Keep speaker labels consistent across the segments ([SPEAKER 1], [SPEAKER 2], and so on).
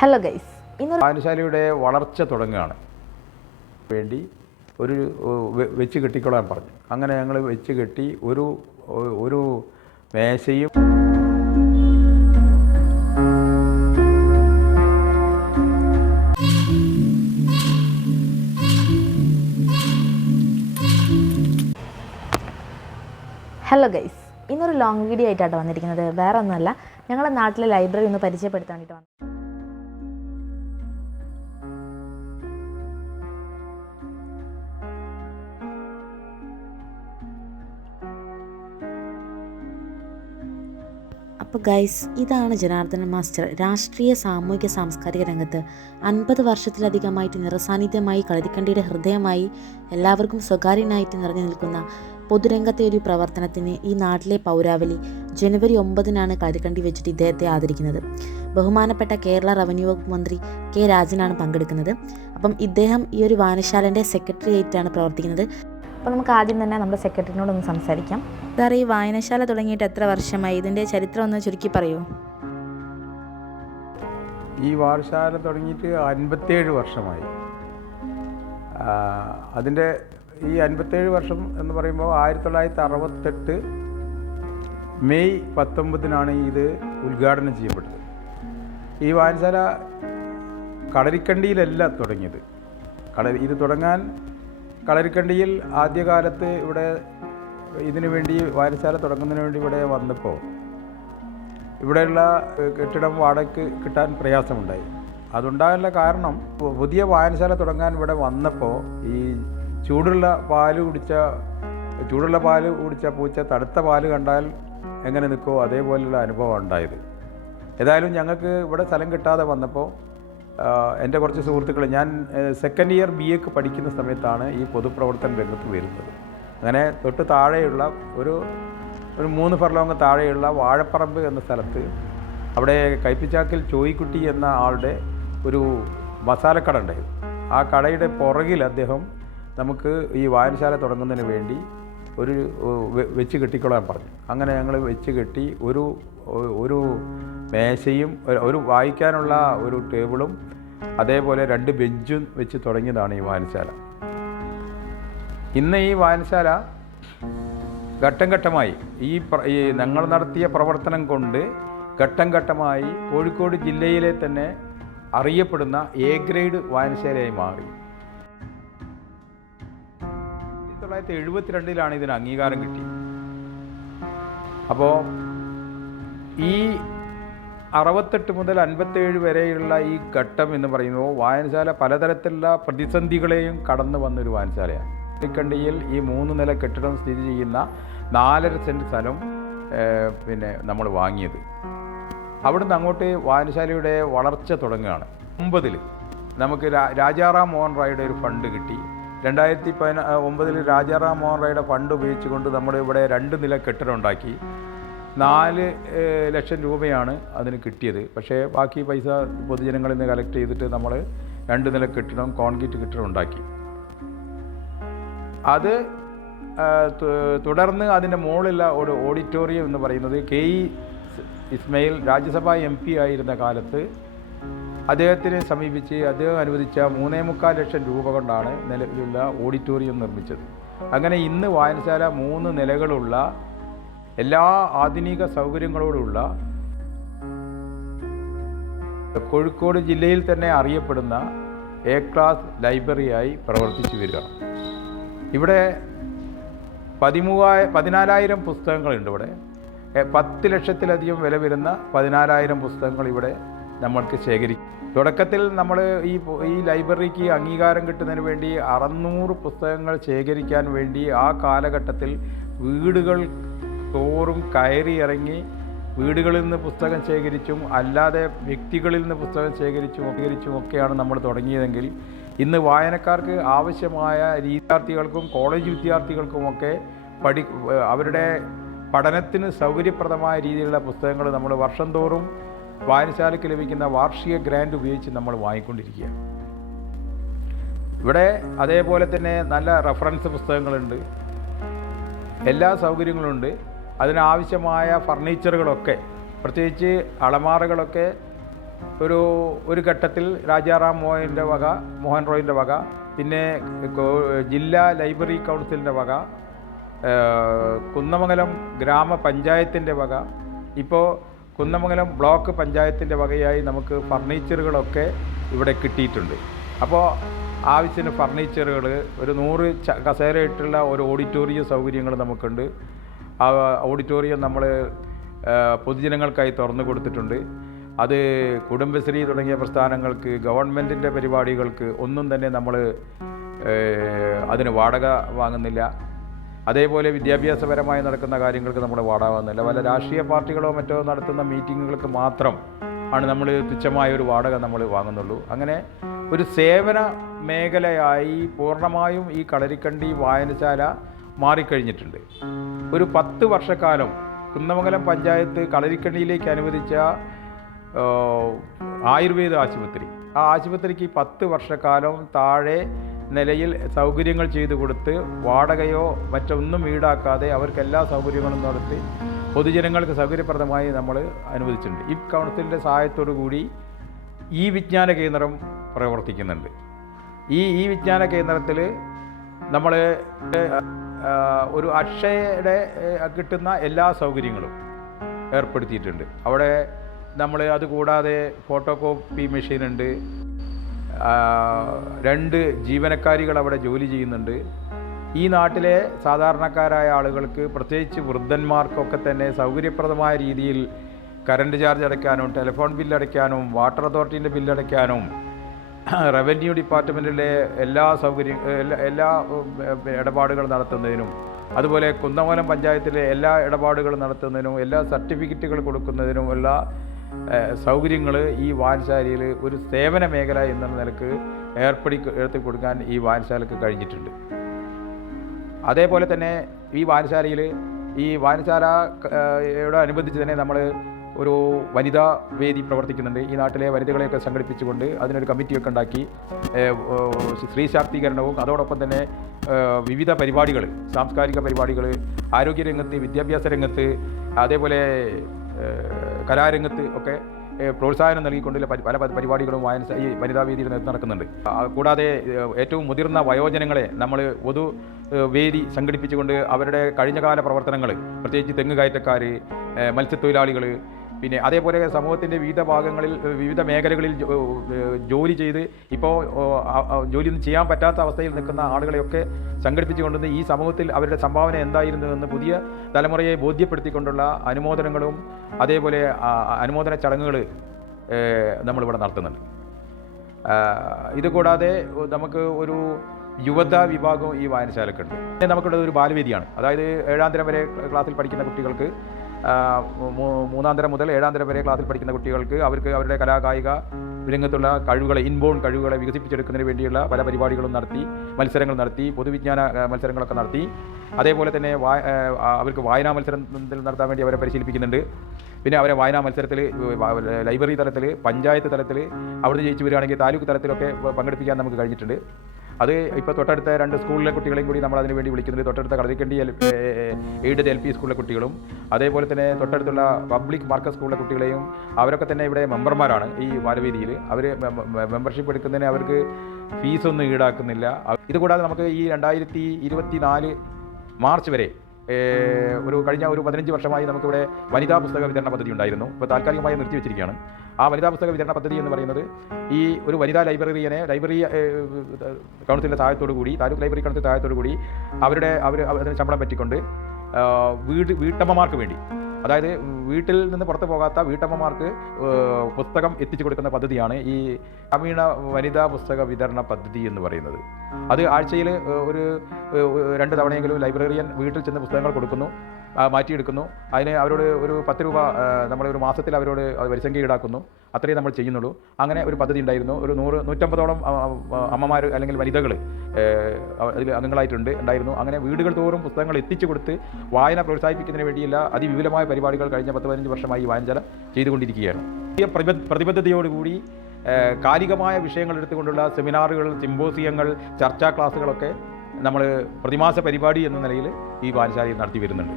[SPEAKER 1] Hello guys ഇന്ന്
[SPEAKER 2] വായനശാലയുടെ വളർച്ച തുടങ്ങുകയാണ്. വേണ്ടി ഒരു വെച്ച് കെട്ടിക്കൊള്ളാൻ പറഞ്ഞു. അങ്ങനെ ഞങ്ങൾ വെച്ച് കെട്ടി ഒരു ഒരു മേശയും
[SPEAKER 1] ഹലോ ഗൈസ് ഇന്നൊരു ലോങ് വീഡിയോ ആയിട്ടാണ് വന്നിരിക്കുന്നത്. വേറെ ഒന്നുമല്ല ഞങ്ങളുടെ നാട്ടിലെ ലൈബ്രറി ഒന്ന് പരിചയപ്പെടുത്താൻ വേണ്ടിയിട്ട് വന്നു അപ്പോൾ ഗൈസ് ഇതാണ് ജനാർദ്ദന മാസ്റ്റർ രാഷ്ട്രീയ സാമൂഹിക സാംസ്കാരിക രംഗത്ത് അൻപത് വർഷത്തിലധികമായിട്ട് നിറസാന്നിധ്യമായി കളരിക്കണ്ടിയുടെ ഹൃദയമായി എല്ലാവർക്കും സ്വകാര്യനായിട്ട് നിറഞ്ഞു നിൽക്കുന്ന പൊതുരംഗത്തെ ഒരു പ്രവർത്തനത്തിന് ഈ നാട്ടിലെ പൗരാവലി ജനുവരി ഒമ്പതിനാണ് കളരിക്കണ്ടി വെച്ചിട്ട് ഇദ്ദേഹത്തെ ആദരിക്കുന്നത്. ബഹുമാനപ്പെട്ട കേരള റവന്യൂ വകുപ്പ് മന്ത്രി കെ രാജനാണ് പങ്കെടുക്കുന്നത്. അപ്പം ഇദ്ദേഹം ഈ ഒരു വായനശാലന്റെ സെക്രട്ടറിയേറ്റാണ് പ്രവർത്തിക്കുന്നത്. അപ്പോൾ നമുക്ക് ആദ്യം തന്നെ നമ്മുടെ സെക്രട്ടറിനോടൊന്ന് സംസാരിക്കാം. സാർ ഈ വായനശാല തുടങ്ങിയിട്ട് എത്ര വർഷമായി? ഇതിന്റെ ചരിത്രം ഒന്ന് ചുരുക്കി പറയൂ.
[SPEAKER 2] ഈ വാർശാല തുടങ്ങിയിട്ട് അൻപത്തേഴ് വർഷമായി. അതിന്റെ ഈ അൻപത്തേഴ് വർഷം എന്ന് പറയുമ്പോൾ ആയിരത്തി തൊള്ളായിരത്തി അറുപത്തെട്ട് മെയ് പത്തൊമ്പതിനാണ് ഇത് ഉദ്ഘാടനം ചെയ്യപ്പെട്ടത്. ഈ വായനശാല കളരിക്കണ്ടിയിലല്ല തുടങ്ങിയത്. കളരി ഇത് തുടങ്ങാൻ കളരിക്കണ്ടിയിൽ ആദ്യകാലത്ത് ഇവിടെ ഇതിനു വേണ്ടി വായനശാല തുടങ്ങുന്നതിന് വേണ്ടി ഇവിടെ വന്നപ്പോൾ ഇവിടെയുള്ള കെട്ടിടം വാടകയ്ക്ക് കിട്ടാൻ പ്രയാസമുണ്ടായി. അതുണ്ടാകാനുള്ള കാരണം പുതിയ വായനശാല തുടങ്ങാൻ ഇവിടെ വന്നപ്പോൾ ഈ ചൂടുള്ള പാൽ കുടിച്ച ചൂടുള്ള പാൽ കുടിച്ച പൂച്ച തണുത്ത പാൽ കണ്ടാൽ എങ്ങനെ നിൽക്കുമോ അതേപോലെയുള്ള അനുഭവം ഉണ്ടായത്. ഏതായാലും ഞങ്ങൾക്ക് ഇവിടെ സ്ഥലം കിട്ടാതെ വന്നപ്പോൾ എന്റെ കുറച്ച് സുഹൃത്തുക്കൾ ഞാൻ സെക്കൻഡ് ഇയർ ബി എക്ക് പഠിക്കുന്ന സമയത്താണ് ഈ പൊതുപ്രവർത്തന രംഗത്ത് വരുന്നത്. അങ്ങനെ തൊട്ട് താഴെയുള്ള ഒരു ഒരു മൂന്ന് ഫർലോങ് താഴെയുള്ള വാഴപ്പറമ്പ് എന്ന സ്ഥലത്ത് അവിടെ കൈപ്പിച്ചാക്കിൽ ചോയിക്കുട്ടി എന്ന ആളുടെ ഒരു മസാലക്കട ഉണ്ടായിരുന്നു. ആ കടയുടെ പുറകിൽ അദ്ദേഹം നമുക്ക് ഈ വായനശാല തുടങ്ങുന്നതിന് വേണ്ടി ഒരു വെച്ച് കെട്ടിക്കൊള്ളാൻ പറഞ്ഞു. അങ്ങനെ ഞങ്ങൾ വെച്ച് കെട്ടി ഒരു ഒരു മേശയും ഒരു- വായിക്കാനുള്ള ഒരു ടേബിളും അതേപോലെ രണ്ട് ബെഞ്ചും വെച്ച് തുടങ്ങിയതാണ് ഈ വായനശാല. ഇന്ന് ഈ വായനശാല ഘട്ടം ഘട്ടമായി ഈ ഞങ്ങൾ നടത്തിയ പ്രവർത്തനം കൊണ്ട് ഘട്ടം ഘട്ടമായി കോഴിക്കോട് ജില്ലയിലെ തന്നെ അറിയപ്പെടുന്ന എ ഗ്രേഡ് വായനശാലയായി മാറി. തൊള്ളായിരത്തി എഴുപത്തിരണ്ടിലാണ് ഇതിന് അംഗീകാരം കിട്ടി അപ്പോൾ ഈ അറുപത്തെട്ട് മുതൽ അൻപത്തേഴ് വരെയുള്ള ഈ ഘട്ടം എന്ന് പറയുമ്പോൾ വായനശാല പലതരത്തിലുള്ള പ്രതിസന്ധികളെയും കടന്നു വന്നൊരു വായനശാലയാണ്. തിക്കണ്ടിയിൽ ഈ മൂന്ന് നില കെട്ടിടം സ്ഥിതി ചെയ്യുന്ന നാലര സെന്റ് സ്ഥലം പിന്നെ നമ്മൾ വാങ്ങിയത്. അവിടുന്ന് അങ്ങോട്ട് വായനശാലയുടെ വളർച്ച തുടങ്ങുകയാണ്. ഒമ്പതിൽ നമുക്ക് രാജാറാം മോഹൻ റായുടെ ഒരു ഫണ്ട് കിട്ടി. രണ്ടായിരത്തി പതിന ഒമ്പതിൽ രാജാറാം മോഹൻ റായുടെ ഫണ്ട് ഉപയോഗിച്ചുകൊണ്ട് നമ്മൾ ഇവിടെ രണ്ട് നില കെട്ടിടം ഉണ്ടാക്കി. നാല് ലക്ഷം രൂപയാണ് അതിന് കിട്ടിയത്. പക്ഷേ ബാക്കി പൈസ പൊതുജനങ്ങളിൽ നിന്ന് കളക്ട് ചെയ്തിട്ട് നമ്മൾ രണ്ട് നില കെട്ടിടം കോൺക്രീറ്റ് കെട്ടിടം ഉണ്ടാക്കി. അത് തുടർന്ന് അതിന്റെ മുകളിലുള്ള ഒരു ഓഡിറ്റോറിയം എന്ന് പറയുന്നത് K E Ismail Rajya Sabha M P ആയിരുന്ന കാലത്ത് അദ്ദേഹത്തിനെ സമീപിച്ച് അദ്ദേഹം അനുവദിച്ച മൂന്നേ മുക്കാൽ ലക്ഷം രൂപ കൊണ്ടാണ് നിലവിലുള്ള ഓഡിറ്റോറിയം നിർമ്മിച്ചത്. അങ്ങനെ ഇന്ന് വായനശാല മൂന്ന് നിലകളുള്ള എല്ലാ ആധുനിക സൗകര്യങ്ങളോടുള്ള കോഴിക്കോട് ജില്ലയിൽ തന്നെ അറിയപ്പെടുന്ന എ ക്ലാസ് ലൈബ്രറിയായി പ്രവർത്തിച്ചു വരികയാണ് ഇവിടെ പതിമൂവായ പതിനാലായിരം പുസ്തകങ്ങളുണ്ട് ഇവിടെ. പത്ത് ലക്ഷത്തിലധികം വില വരുന്ന പതിനാലായിരം പുസ്തകങ്ങൾ ഇവിടെ നമ്മൾക്ക് ശേഖരിക്കും. തുടക്കത്തിൽ നമ്മൾ ഈ ഈ ലൈബ്രറിക്ക് അംഗീകാരം കിട്ടുന്നതിന് വേണ്ടി അറുന്നൂറ് പുസ്തകങ്ങൾ ശേഖരിക്കാൻ വേണ്ടി ആ കാലഘട്ടത്തിൽ വീടുകൾ തോറും കയറി ഇറങ്ങി വീടുകളിൽ നിന്ന് പുസ്തകം ശേഖരിച്ചും അല്ലാതെ വ്യക്തികളിൽ നിന്ന് പുസ്തകം ശേഖരിച്ചും ശേഖരിച്ചും ഒക്കെയാണ് നമ്മൾ തുടങ്ങിയതെങ്കിൽ ഇന്ന് വായനക്കാർക്ക് ആവശ്യമായ വിദ്യാർത്ഥികൾക്കും കോളേജ് വിദ്യാർത്ഥികൾക്കുമൊക്കെ പഠി അവരുടെ പഠനത്തിന് സൗകര്യപ്രദമായ രീതിയിലുള്ള പുസ്തകങ്ങൾ നമ്മൾ വർഷം തോറും വായനശാലയ്ക്ക് ലഭിക്കുന്ന വാർഷിക ഗ്രാൻഡ് ഉപയോഗിച്ച് നമ്മൾ വാങ്ങിക്കൊണ്ടിരിക്കുക ഇവിടെ അതേപോലെ തന്നെ നല്ല റെഫറൻസ് പുസ്തകങ്ങളുണ്ട്. എല്ലാ സൗകര്യങ്ങളുണ്ട്. അതിനാവശ്യമായ ഫർണിച്ചറുകളൊക്കെ പ്രത്യേകിച്ച് അളമാറകളൊക്കെ ഒരു ഒരു ഘട്ടത്തിൽ രാജാറാം മോഹന്റെ വക മോഹൻ റോയിന്റെ വക പിന്നെ ജില്ലാ ലൈബ്രറി കൗൺസിലിന്റെ വക കുന്നമംഗലം ഗ്രാമപഞ്ചായത്തിന്റെ വക. ഇപ്പോൾ കുന്നമംഗലം ബ്ലോക്ക് പഞ്ചായത്തിന്റെ വകയായി നമുക്ക് ഫർണിച്ചറുകളൊക്കെ ഇവിടെ കിട്ടിയിട്ടുണ്ട്. അപ്പോൾ ആവശ്യത്തിന് ഫർണിച്ചറുകൾ ഒരു നൂറ് കസേരയിട്ടുള്ള ഒരു ഓഡിറ്റോറിയം സൗകര്യങ്ങൾ നമുക്കുണ്ട്. ആ ഓഡിറ്റോറിയം നമ്മൾ പൊതുജനങ്ങൾക്കായി തുറന്നു കൊടുത്തിട്ടുണ്ട്. അത് കുടുംബശ്രീ തുടങ്ങിയ പ്രസ്ഥാനങ്ങൾക്ക് ഗവൺമെന്റിന്റെ പരിപാടികൾക്ക് ഒന്നും തന്നെ നമ്മൾ അതിന് വാടക വാങ്ങുന്നില്ല. അതേപോലെ വിദ്യാഭ്യാസപരമായി നടക്കുന്ന കാര്യങ്ങൾക്ക് നമ്മൾ വാടക വാങ്ങുന്നില്ല. വല്ല രാഷ്ട്രീയ പാർട്ടികളോ മറ്റോ നടത്തുന്ന മീറ്റിങ്ങുകൾക്ക് മാത്രം ആണ് നമ്മൾ തുച്ഛമായ ഒരു വാടക നമ്മൾ വാങ്ങുന്നുള്ളൂ. അങ്ങനെ ഒരു സേവന മേഖലയായി പൂർണമായും ഈ കളരിക്കണ്ടി വായനശാല മാറിക്കഴിഞ്ഞിട്ടുണ്ട്. ഒരു പത്ത് വർഷക്കാലം കുന്നമംഗലം പഞ്ചായത്ത് കളരിക്കണ്ണിയിലേക്ക് അനുവദിച്ച ആയുർവേദ ആശുപത്രി. ആ ആശുപത്രിക്ക് പത്ത് വർഷക്കാലം താഴെ നിലയിൽ സൗകര്യങ്ങൾ ചെയ്തു കൊടുത്ത് വാടകയോ മറ്റൊന്നും ഈടാക്കാതെ അവർക്ക് എല്ലാ സൗകര്യങ്ങളും നടത്തി പൊതുജനങ്ങൾക്ക് സൗകര്യപ്രദമായി നമ്മൾ അനുവദിച്ചിട്ടുണ്ട്. ഈ കൗൺസിലിന്റെ സഹായത്തോടു കൂടി ഈ വിജ്ഞാന കേന്ദ്രം പ്രവർത്തിക്കുന്നുണ്ട്. ഈ ഈ വിജ്ഞാന കേന്ദ്രത്തിൽ നമ്മൾ ഒരു അക്ഷയയുടെ കിട്ടുന്ന എല്ലാ സൗകര്യങ്ങളും ഏർപ്പെടുത്തിയിട്ടുണ്ട്. അവിടെ നമ്മൾ അതുകൂടാതെ ഫോട്ടോ കോപ്പി മെഷീനുണ്ട്. രണ്ട് ജീവനക്കാരികൾ അവിടെ ജോലി ചെയ്യുന്നുണ്ട്. ഈ നാട്ടിലെ സാധാരണക്കാരായ ആളുകൾക്ക് പ്രത്യേകിച്ച് വൃദ്ധന്മാർക്കൊക്കെ തന്നെ സൗകര്യപ്രദമായ രീതിയിൽ കറണ്ട് ചാർജ് അടയ്ക്കാനും ടെലിഫോൺ ബില്ല് അടയ്ക്കാനും വാട്ടർ അതോറിറ്റീന്റെ ബില്ല് അടയ്ക്കാനും റവന്യൂ ഡിപ്പാർട്ട്മെന്റിലെ എല്ലാ സൗകര്യ എല്ലാ എല്ലാ ഇടപാടുകൾ നടത്തുന്നതിനും അതുപോലെ കുന്നമംഗലം പഞ്ചായത്തിലെ എല്ലാ ഇടപാടുകളും നടത്തുന്നതിനും എല്ലാ സർട്ടിഫിക്കറ്റുകൾ കൊടുക്കുന്നതിനും എല്ലാ സൗകര്യങ്ങൾ ഈ വായനശാലയിൽ ഒരു സേവന മേഖല എന്ന നിലയ്ക്ക് ഏർപ്പെടി ഏർത്തി കൊടുക്കാൻ ഈ വായനശാലക്ക് കഴിഞ്ഞിട്ടുണ്ട്. അതേപോലെ തന്നെ ഈ വായനശാലയിൽ ഈ വായനശാല യോട് അനുബന്ധിച്ച് തന്നെ നമ്മൾ ഒരു വനിതാ വേദി പ്രവർത്തിക്കുന്നുണ്ട്. ഈ നാട്ടിലെ വനിതകളെയൊക്കെ സംഘടിപ്പിച്ചുകൊണ്ട് അതിനൊരു കമ്മിറ്റിയൊക്കെ ഉണ്ടാക്കി സ്ത്രീ ശാക്തീകരണവും അതോടൊപ്പം തന്നെ വിവിധ പരിപാടികൾ സാംസ്കാരിക പരിപാടികൾ ആരോഗ്യരംഗത്ത് വിദ്യാഭ്യാസ രംഗത്ത് അതേപോലെ കലാരംഗത്ത് ഒക്കെ പ്രോത്സാഹനം നൽകിക്കൊണ്ടുള്ള പല പരിപാടികളും വായന ഈ വനിതാ വേദിയിൽ നടക്കുന്നുണ്ട്. കൂടാതെ ഏറ്റവും മുതിർന്ന വയോജനങ്ങളെ നമ്മൾ പൊതു വേദി സംഘടിപ്പിച്ചുകൊണ്ട് അവരുടെ കഴിഞ്ഞകാല പ്രവർത്തനങ്ങൾ പ്രത്യേകിച്ച് തെങ്ങ് കയറ്റക്കാർ മത്സ്യത്തൊഴിലാളികൾ പിന്നെ അതേപോലെ സമൂഹത്തിന്റെ വിവിധ ഭാഗങ്ങളിൽ വിവിധ മേഖലകളിൽ ജോലി ചെയ്ത് ഇപ്പോൾ ജോലിയൊന്നും ചെയ്യാൻ പറ്റാത്ത അവസ്ഥയിൽ നിൽക്കുന്ന ആളുകളെയൊക്കെ സംഘടിപ്പിച്ചുകൊണ്ടുവന്ന് ഈ സമൂഹത്തിൽ അവരുടെ സംഭാവന എന്തായിരുന്നു എന്ന് പുതിയ തലമുറയെ ബോധ്യപ്പെടുത്തിക്കൊണ്ടുള്ള അനുമോദനങ്ങളും അതേപോലെ അനുമോദന ചടങ്ങുകൾ നമ്മളിവിടെ നടത്തുന്നുണ്ട്. ഇതുകൂടാതെ കൂടാതെ നമുക്ക് ഒരു യുവത വിഭാഗം ഈ വായനശാലക്കുണ്ട്. പിന്നെ നമുക്കുള്ളത് ഒരു ബാലവേദിയാണ്. അതായത് ഏഴാം തരം വരെ ക്ലാസ്സിൽ പഠിക്കുന്ന കുട്ടികൾക്ക് മൂന്നാം തരം മുതൽ ഏഴാം തരം വരെ ക്ലാസ്സിൽ പഠിക്കുന്ന കുട്ടികൾക്ക് അവർക്ക് അവരുടെ കലാകായിക രംഗത്തുള്ള കഴിവുകളെ ഇൻബോൺ കഴിവുകളെ വികസിപ്പിച്ചെടുക്കുന്നതിന് വേണ്ടിയുള്ള പല പരിപാടികളും നടത്തി മത്സരങ്ങൾ നടത്തി പൊതുവിജ്ഞാന മത്സരങ്ങളൊക്കെ നടത്തി. അതേപോലെ തന്നെ അവർക്ക് വായനാ മത്സരത്തിൽ നടത്താൻ വേണ്ടി അവരെ പരിശീലിപ്പിക്കുന്നുണ്ട്. പിന്നെ അവരെ വായനാ മത്സരത്തിൽ ലൈബ്രറി തലത്തിൽ പഞ്ചായത്ത് തലത്തിൽ അവിടുന്ന് ജയിച്ചു വരികയാണെങ്കിൽ താലൂക്ക് തലത്തിലൊക്കെ പങ്കെടുപ്പിക്കാൻ നമുക്ക് കഴിഞ്ഞിട്ടുണ്ട്. അത് ഇപ്പോൾ തൊട്ടടുത്ത രണ്ട് സ്കൂളിലെ കുട്ടികളെയും കൂടി നമ്മൾ അതിന് വേണ്ടി വിളിക്കുന്നുണ്ട്. തൊട്ടടുത്ത കടതിക്കണ്ടി എയ്ഡഡ് എൽ പി സ്കൂളിലെ കുട്ടികളും അതേപോലെ തന്നെ തൊട്ടടുത്തുള്ള പബ്ലിക് മാർക്കറ്റ് സ്കൂളിലെ കുട്ടികളെയും അവരൊക്കെ തന്നെ ഇവിടെ മെമ്പർമാരാണ് ഈ വാരവേദിയിൽ. അവർ മെമ്പർഷിപ്പ് എടുക്കുന്നതിന് അവർക്ക് ഫീസൊന്നും ഈടാക്കുന്നില്ല. ഇതുകൂടാതെ നമുക്ക് ഈ രണ്ടായിരത്തി ഇരുപത്തി നാല് മാർച്ച് വരെ ഒരു കഴിഞ്ഞ ഒരു പതിനഞ്ച് വർഷമായി നമുക്കിവിടെ വനിതാ പുസ്തക വിതരണ പദ്ധതി ഉണ്ടായിരുന്നു. ഇപ്പോൾ താൽക്കാലികമായി നിർത്തിവെച്ചിരിക്കുകയാണ്. ആ വനിതാ പുസ്തക വിതരണ പദ്ധതി എന്ന് പറയുന്നത് ഈ ഒരു വനിതാ ലൈബ്രറിയനെ ലൈബ്രറി കൗൺസിലിന്റെ സഹായത്തോടു കൂടി താലൂക്ക് ലൈബ്രറി കൗൺസിൽ സഹായത്തോടു കൂടി അവരുടെ അവർ അതിന് ശമ്പളം പറ്റിക്കൊണ്ട് വീട് വീട്ടമ്മമാർക്ക് വേണ്ടി അതായത് വീട്ടിൽ നിന്ന് പുറത്തു പോകാത്ത വീട്ടമ്മമാർക്ക് പുസ്തകം എത്തിച്ചു കൊടുക്കുന്ന പദ്ധതിയാണ് ഈ ഗ്രാമീണ വനിതാ പുസ്തക വിതരണ പദ്ധതി എന്ന് പറയുന്നത്. അത് ആഴ്ചയിൽ ഒരു രണ്ട് തവണയെങ്കിലും ലൈബ്രറിയൻ വീട്ടിൽ ചെന്ന് പുസ്തകങ്ങൾ കൊടുക്കുന്നു. മാറ്റിയെടുക്കുന്നു. അതിന് അവരോട് ഒരു പത്ത് രൂപ നമ്മൾ ഒരു മാസത്തിൽ അവരോട് വരിസംഖ്യ ഈടാക്കുന്നു. അത്രയും നമ്മൾ ചെയ്യുന്നുള്ളൂ. അങ്ങനെ ഒരു പദ്ധതി ഉണ്ടായിരുന്നു. ഒരു നൂറ് നൂറ്റമ്പതോളം അമ്മമാർ അല്ലെങ്കിൽ വനിതകൾ അതിൽ അംഗങ്ങളായിട്ടുണ്ട് ഉണ്ടായിരുന്നു. അങ്ങനെ വീടുകൾ തോറും പുസ്തകങ്ങൾ എത്തിച്ചു കൊടുത്ത് വായന പ്രോത്സാഹിപ്പിക്കുന്നതിന് വേണ്ടിയുള്ള അതിവിപുലമായ പരിപാടികൾ കഴിഞ്ഞ പത്ത് പതിനഞ്ച് വർഷമായി വായനശാല ചെയ്തുകൊണ്ടിരിക്കുകയാണ്. പ്രതിബദ്ധ- പ്രതിബദ്ധതയോടുകൂടി കാലികമായ വിഷയങ്ങൾ എടുത്തുകൊണ്ടുള്ള സെമിനാറുകൾ സിമ്പോസിയങ്ങൾ ചർച്ചാ ക്ലാസ്സുകളൊക്കെ നമ്മൾ പ്രതിമാസ പരിപാടി എന്ന നിലയിൽ ഈ വായനശാലയിൽ നടത്തി വരുന്നുണ്ട്.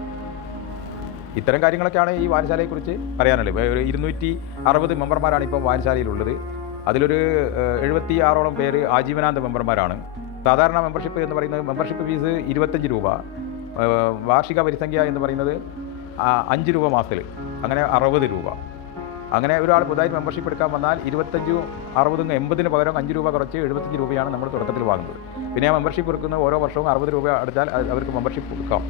[SPEAKER 2] ഇത്തരം കാര്യങ്ങളൊക്കെയാണ് ഈ വായനശാലയെക്കുറിച്ച് പറയാനുള്ളത്. ഒരു ഇരുന്നൂറ്റി അറുപത് മെമ്പർമാരാണ് ഇപ്പോൾ വായനശാലയിലുള്ളത്. അതിലൊരു എഴുപത്തി ആറോളം പേര് ആജീവനാന്ത മെമ്പർമാരാണ്. സാധാരണ മെമ്പർഷിപ്പ് എന്ന് പറയുന്നത് മെമ്പർഷിപ്പ് ഫീസ് ഇരുപത്തഞ്ച് രൂപ. വാർഷിക പരിസംഖ്യ എന്ന് പറയുന്നത് അഞ്ച് രൂപ മാസത്തിൽ. അങ്ങനെ അറുപത് രൂപ. അങ്ങനെ ഒരാൾ പുതുതായി മെമ്പർഷിപ്പ് എടുക്കാൻ വന്നാൽ ഇരുപത്തഞ്ചും അറുപതും എൺപതിന് പകരം അഞ്ച് രൂപ കുറച്ച് എഴുപത്തഞ്ച് രൂപയാണ് നമ്മൾ തുടക്കത്തിൽ വാങ്ങുന്നത്. പിന്നെ ആ മെമ്പർഷിപ്പ് എടുക്കുന്ന ഓരോ വർഷവും അറുപത് രൂപ അടച്ചാൽ അവർക്ക് മെമ്പർഷിപ്പ് കൊടുക്കാം.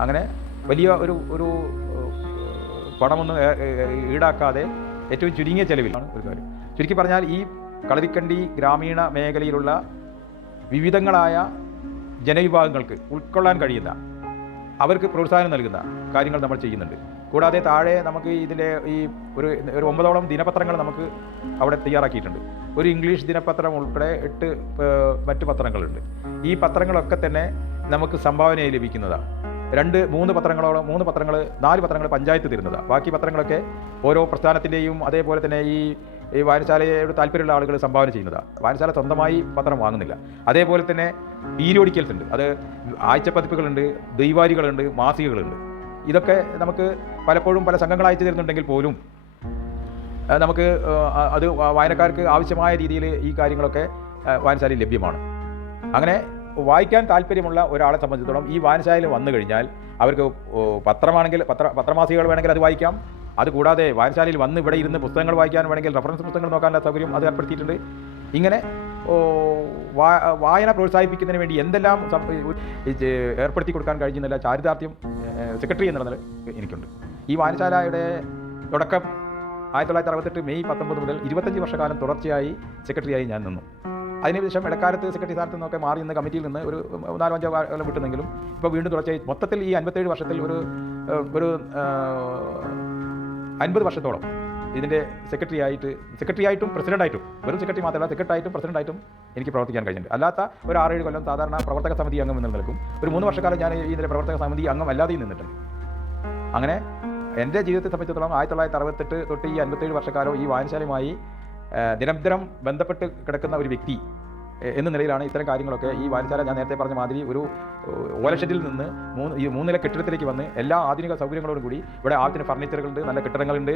[SPEAKER 2] അങ്ങനെ വലിയ ഒരു ഒരു പണമൊന്നും ഈടാക്കാതെ ഏറ്റവും ചുരുങ്ങിയ ചെലവിലാണ് ഒരു കാര്യം. ചുരുക്കി പറഞ്ഞാൽ ഈ കളരിക്കണ്ടി ഗ്രാമീണ മേഖലയിലുള്ള വിവിധങ്ങളായ ജനവിഭാഗങ്ങൾക്ക് ഉൾക്കൊള്ളാൻ കഴിയുന്ന അവർക്ക് പ്രോത്സാഹനം നൽകുന്ന കാര്യങ്ങൾ നമ്മൾ ചെയ്യുന്നുണ്ട്. കൂടാതെ താഴെ നമുക്ക് ഇതിന്റെ ഈ ഒരു ഒരു ഒമ്പതോളം ദിനപത്രങ്ങൾ നമുക്ക് അവിടെ തയ്യാറാക്കിയിട്ടുണ്ട്. ഒരു ഇംഗ്ലീഷ് ദിനപത്രം ഉൾപ്പെടെ എട്ട് മറ്റ് പത്രങ്ങളുണ്ട്. ഈ പത്രങ്ങളൊക്കെ തന്നെ നമുക്ക് സംഭാവനയായി ലഭിക്കുന്നതാണ്. രണ്ട് മൂന്ന് പത്രങ്ങളോളം മൂന്ന് പത്രങ്ങൾ നാല് പത്രങ്ങൾ പഞ്ചായത്ത് തരുന്നത്. ബാക്കി പത്രങ്ങളൊക്കെ ഓരോ പ്രസ്ഥാനത്തിന്റെയും അതേപോലെ തന്നെ ഈ ഈ വായനശാലയോട് താല്പര്യമുള്ള ആളുകൾ സംഭാവന ചെയ്യുന്നതാണ് വായനശാല സ്വന്തമായി പത്രം വാങ്ങുന്നില്ല. അതേപോലെ തന്നെ പീരിയോഡിക്കൽസ് ഉണ്ട് അത് ആഴ്ചപ്പതിപ്പുകളുണ്ട് ദൈവാരികളുണ്ട് മാസികകളുണ്ട്. ഇതൊക്കെ നമുക്ക് പലപ്പോഴും പല സംഘങ്ങൾ അയച്ചു തരുന്നുണ്ടെങ്കിൽ പോലും നമുക്ക് അത് വായനക്കാർക്ക് ആവശ്യമായ രീതിയിൽ ഈ കാര്യങ്ങളൊക്കെ വായനശാലയിൽ ലഭ്യമാണ്. അങ്ങനെ വായിക്കാൻ താല്പര്യമുള്ള ഒരാളെ സംബന്ധിച്ചിടത്തോളം ഈ വായനശാലയിൽ വന്നു കഴിഞ്ഞാൽ അവർക്ക് പത്രമാണെങ്കിൽ പത്ര പത്രമാസികകൾ വേണമെങ്കിൽ അത് വായിക്കാം. അതുകൂടാതെ വായനശാലയിൽ വന്ന് ഇവിടെ ഇരുന്ന് പുസ്തകങ്ങൾ വായിക്കാൻ വേണമെങ്കിൽ റെഫറൻസ് പുസ്തകങ്ങൾ നോക്കാനുള്ള സൗകര്യം അത് ഏർപ്പെടുത്തിയിട്ടുണ്ട്. ഇങ്ങനെ വായന പ്രോത്സാഹിപ്പിക്കുന്നതിന് വേണ്ടി എന്തെല്ലാം ഏർപ്പെടുത്തി കൊടുക്കാൻ കഴിഞ്ഞില്ല ചാരിതാർത്ഥ്യം സെക്രട്ടറി എന്നുള്ള എനിക്കുണ്ട്. ഈ വായനശാലയുടെ തുടക്കം ആയിരത്തി തൊള്ളായിരത്തി അറുപത്തെട്ട് മെയ് പത്തൊമ്പത് മുതൽ ഇരുപത്തഞ്ച് വർഷക്കാലം തുടർച്ചയായി സെക്രട്ടറിയായി ഞാൻ നിന്നു. അതിനുശേഷം ഇടക്കാലത്ത് സെക്രട്ടറി സ്ഥാനത്ത് നിന്നൊക്കെ മാറി നിന്ന് കമ്മിറ്റിയിൽ നിന്ന് ഒരു നാലോ അഞ്ചോ കാലം വിട്ടുന്നെങ്കിലും ഇപ്പോൾ വീണ്ടും തുടർച്ചയായി മൊത്തത്തിൽ ഈ അൻപത്തേഴ് വർഷത്തിൽ ഒരു ഒരു അൻപത് വർഷത്തോളം ഇതിന്റെ സെക്രട്ടറി ആയിട്ട് സെക്രട്ടറി ആയിട്ടും പ്രസിഡന്റ് ആയിട്ടും വെറും സെക്രട്ടറി മാത്രമല്ല സെക്രട്ടറി ആയിട്ടും പ്രസിഡന്റ് ആയിട്ടും എനിക്ക് പ്രവർത്തിക്കാൻ കഴിഞ്ഞിട്ടുണ്ട്. അല്ലാത്ത ഒരു ആറേഴ് കൊല്ലം സാധാരണ പ്രവർത്തക സമിതി അംഗം എന്ന് നിൽക്കും ഒരു മൂന്ന് വർഷക്കാലം ഞാൻ ഈ പ്രവർത്തക സമിതി അംഗം അല്ലാതെയും നിന്നിട്ടുണ്ട്. അങ്ങനെ എന്റെ ജീവിതത്തെ സംബന്ധിച്ചിടത്തോളം ആയിരത്തി തൊള്ളായിരത്തി അറുപത്തെട്ട് തൊട്ട് ഈ അൻപത്തേഴ് വർഷക്കാലം ഈ വായനശാലയുമായി നിരന്തരം ബന്ധപ്പെട്ട് കിടക്കുന്ന ഒരു വ്യക്തി എന്ന നിലയിലാണ് ഇത്തരം കാര്യങ്ങളൊക്കെ ഈ വായനശാല ഞാൻ നേരത്തെ പറഞ്ഞ മാതിരി ഒരു ഓലഷെഡിൽ നിന്ന് മൂന്ന് ഈ മൂന്നില കെട്ടിടത്തിലേക്ക് വന്ന് എല്ലാ ആധുനിക സൗകര്യങ്ങളോടും കൂടി ഇവിടെ ആദ്യത്തിന് ഫർണിച്ചറുകളുണ്ട് നല്ല കെട്ടിടങ്ങളുണ്ട്.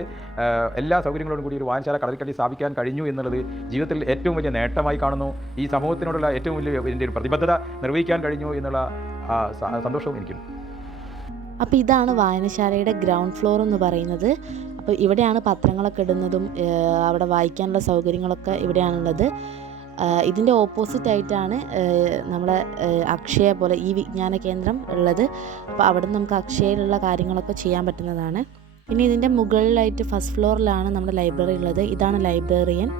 [SPEAKER 2] എല്ലാ സൗകര്യങ്ങളോടും കൂടി ഒരു വായനശാല കടൽക്കണ്ടി സ്ഥാപിക്കാൻ കഴിഞ്ഞു എന്നുള്ളത് ജീവിതത്തിൽ ഏറ്റവും വലിയ നേട്ടമായി കാണുന്നു. ഈ സമൂഹത്തിനോടുള്ള ഏറ്റവും വലിയ എന്റെ ഒരു പ്രതിബദ്ധത നിർവഹിക്കാൻ കഴിഞ്ഞു എന്നുള്ള സന്തോഷവും എനിക്കുണ്ട്.
[SPEAKER 1] അപ്പോൾ ഇതാണ് വായനശാലയുടെ ഗ്രൗണ്ട് ഫ്ലോർ എന്ന് പറയുന്നത്. അപ്പോൾ ഇവിടെയാണ് പത്രങ്ങളൊക്കെ ഇടുന്നതും അവിടെ വായിക്കാനുള്ള സൗകര്യങ്ങളൊക്കെ ഇവിടെയാണുള്ളത്. ഇതിന്റെ ഓപ്പോസിറ്റ് ആയിട്ടാണ് നമ്മുടെ അക്ഷയ പോലെ ഈ വിജ്ഞാന കേന്ദ്രം ഉള്ളത്. അപ്പോൾ അവിടെ നമുക്ക് അക്ഷയയിലുള്ള കാര്യങ്ങളൊക്കെ ചെയ്യാൻ പറ്റുന്നതാണ്. പിന്നെ ഇതിന്റെ മുകളിലായിട്ട് ഫസ്റ്റ് ഫ്ലോറിലാണ് നമ്മുടെ ലൈബ്രറി ഉള്ളത്. ഇതാണ് ലൈബ്രറിയൻ.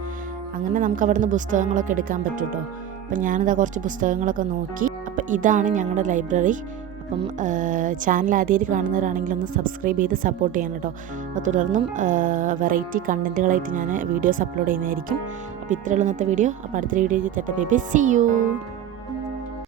[SPEAKER 1] അങ്ങനെ നമുക്ക് അവിടെ നിന്ന് പുസ്തകങ്ങളൊക്കെ എടുക്കാൻ പറ്റും കേട്ടോ അപ്പം ഞാനിതാ കുറച്ച് പുസ്തകങ്ങളൊക്കെ നോക്കി. അപ്പം ഇതാണ് ഞങ്ങളുടെ ലൈബ്രറി. അപ്പം ചാനൽ ആദ്യമായിട്ട് കാണുന്നവരാണെങ്കിൽ ഒന്ന് സബ്സ്ക്രൈബ് ചെയ്ത് സപ്പോർട്ട് ചെയ്യണം കേട്ടോ. അപ്പോൾ തുടർന്നും വെറൈറ്റി കണ്ടന്റുകളായിട്ട് ഞാൻ വീഡിയോസ് അപ്ലോഡ് ചെയ്യുന്നതായിരിക്കും. അപ്പോൾ ഇത്രയുള്ള ഇന്നത്തെ വീഡിയോ. അപ്പോൾ അടുത്തൊരു വീഡിയോ ചെയ്തിട്ട് ബേബി സി യു